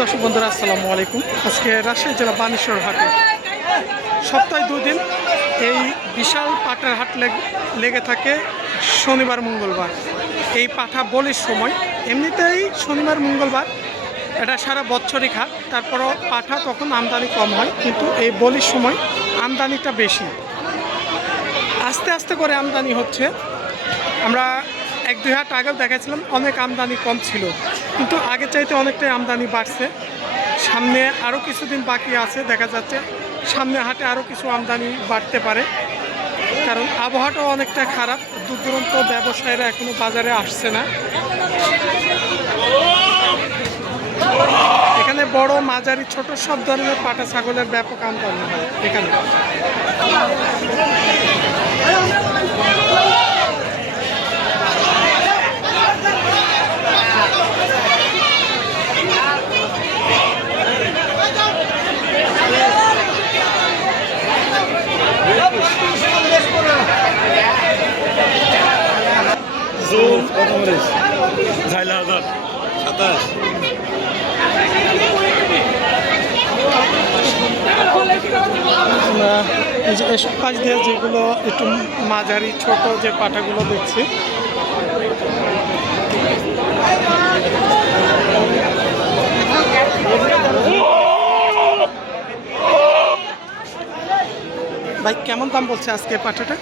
দর্শক বন্ধুরা, আসসালামু আলাইকুম। আজকে রাজশাহী জেলা বানেশ্বর হাটে সপ্তাহে দুদিন এই বিশাল পাটার হাট লেগে থাকে শনিবার, মঙ্গলবার। এই পাঠা বলির সময় এমনিতেই শনিবার, মঙ্গলবার, এটা সারা বছরই খাট তারপরও পাঠা তখন আমদানি কম হয়, কিন্তু এই বলির সময় আমদানিটা বেশি। আস্তে আস্তে করে আমদানি হচ্ছে। আমরা এক দুই হাট আগেও দেখাচ্ছিলাম অনেক আমদানি কম ছিল। কিন্তু আগে চাইতে অনেকটাই আমদানি বাড়ছে। সামনে আরও কিছুদিন বাকি আছে, দেখা যাচ্ছে সামনে হাটে আরও কিছু আমদানি বাড়তে পারে। কারণ আবহাওয়াটাও অনেকটা খারাপ দূর দূরান্ত ব্যবসায়ীরা এখনও বাজারে আসছে না। এখানে বড়, মাঝারি, ছোট সব ধরনের পাটা ছাগলের ব্যাপক আমদানি হয় এখানে। কত ঝাইলা হাজার সাতাশ। পাশ দিয়ে যেগুলো একটু মাঝারি ছোট যে পাটাগুলো দেখছি। ভাই কেমন দাম বলছে আজকে পাটাটা?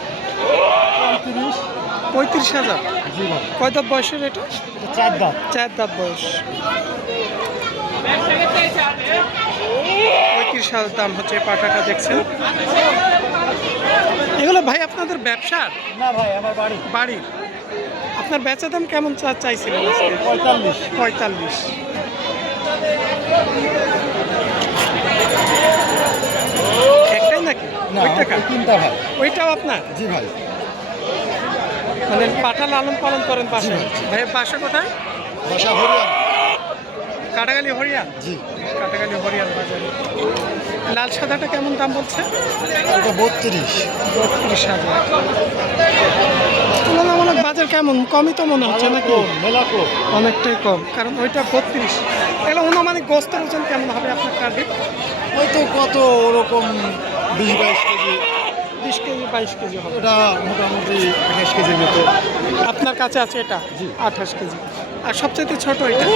পঁয়ত্রিশ। হাজার। জি ভাই। কয় দাঁত বয়সের এটা? চার দাম চার দাঁত বয়স। পঁয়ত্রিশ হাজার দাম হচ্ছে পাটাটা দেখছেন? এগুলো ভাই আপনাদের ব্যবসার? না ভাই আমার বাড়ি। বাড়ির। আপনার বেচা দাম কেমন চা- চাইছিলেন পঁয়তাল্লিশ। পঁয়তাল্লিশ। একটাই নাকি? ওইটাও আপনার? জি ভাই। মানে পাঠা লালন পালন করেন পাশে। ভাই বাসা কোথায়? বাসা হরিয়ান। কাটাগালি হরিয়ান? জি। কাটাগালি হরিয়ান বাজারে। লাল সাদাটা কেমন দাম বলছে? ওটা বত্রিশ। বত্রিশ হাজার। তুলনামূলক বাজার কেমন? কমই তো মনে হচ্ছে নাকি? মেলা কম অনেকটাই কম কারণ ওইটা বত্রিশ। এগুলো অনুমানিক গোস্তের ওজন কেমন হবে আপনার টার্গেট ওই তো কত ওরকম বিশ বাইশ কেজি। বিশ কেজি বাইশ কেজি হবে। ওটা মোটামুটি আঠাশ কেজির মতো। আপনার কাছে আছে এটা? জি। আঠাশ কেজি। আর সবচেয়ে ছোট এটা?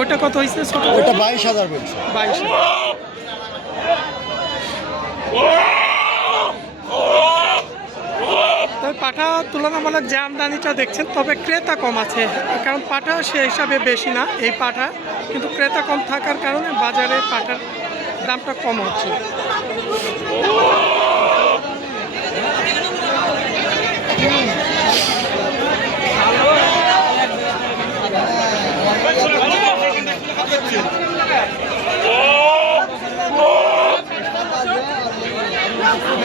ওইটা কত হয়েছে ছোট? ওটা বাইশ হাজার বলছে। বাইশ তবে পাঠা তুলনামূলক যে আমদানিটা দেখছেন তবে ক্রেতা কম আছে। কারণ পাঠা সে হিসাবে বেশি না এই পাঠা। কিন্তু ক্রেতা কম থাকার কারণে বাজারে পাঠার দামটা কম হচ্ছে।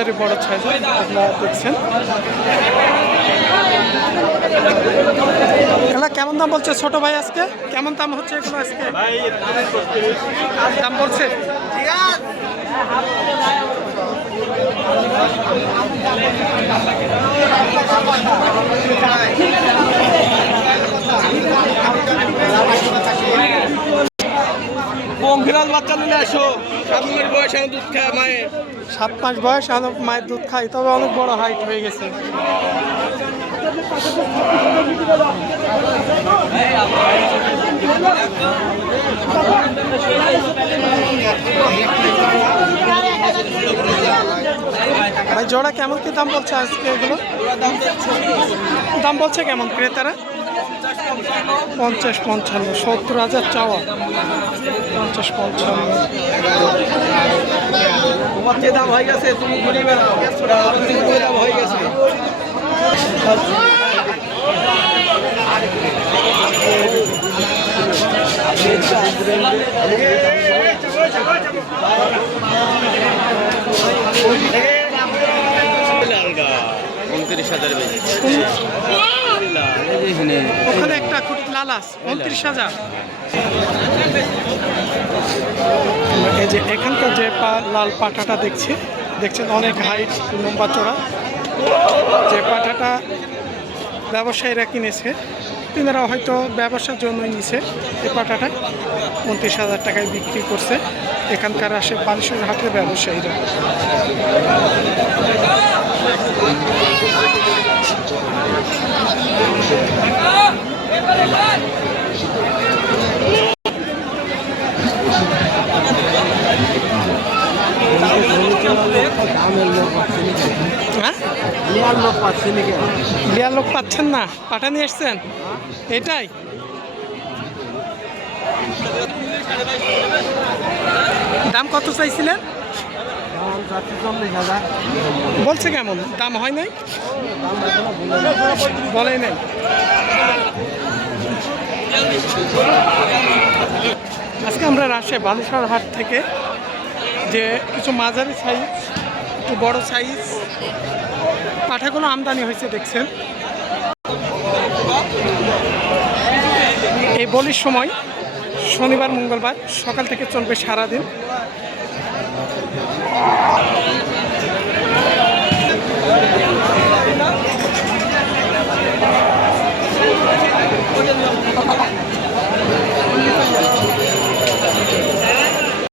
মাঝারি বড় সাইজের আপনারা দেখছেন। এগুলো কেমন দাম বলছে ছোট ভাই আজকে? কেমন দাম হচ্ছে এগুলো আজকে? দাম বলছে? সাত মিনিট বয়স এখন খায় মায়ের। মাস দুধ খাই, তবে অনেক বড় হাইট হয়ে গেছে। ভাই, জোড়া কেমন কি দাম বলছে আজকে এগুলো? দাম বলছে কেমন ক্রেতারা? পঞ্চাশ পঞ্চান্ন সত্তর হাজার চাওয়া। পঞ্চাশ পঞ্চান্ন। তোমার যে দাম হয়ে গেছে তুমি বেড়াও। দাম হয়ে গেছে উনত্রিশ হাজার ওখানে একটা খুঁটি লালাস উনত্রিশ হাজার। এই যে এখানকার যে পা লাল পাঠাটা দেখছি দেখছেন অনেক হাইট লম্বা চড়া যে পাঠাটা ব্যবসায়ীরা কিনেছে তিনারা হয়তো ব্যবসার জন্যই নিছে এই পাঠাটা উনত্রিশ হাজার টাকায় বিক্রি করছে। এখানকার আসে পানিশ্বর হাটের ব্যবসায়ীরা। হ্যাঁ? বিয়ার লোক পাচ্ছেন না পাঠা নিয়ে এসছেন? এটাই? দাম কত চাইছিলেন? বলছে কেমন? দাম হয় নাই? বলে নাই। আজকে আমরা রাজশাহী বালুসার হাট থেকে যে কিছু মাঝারি সাইজ একটু বড় সাইজ পাঠাগুলো আমদানি হয়েছে দেখছেন? এই বলির সময় শনিবার মঙ্গলবার সকাল থেকে চলবে সারাদিন।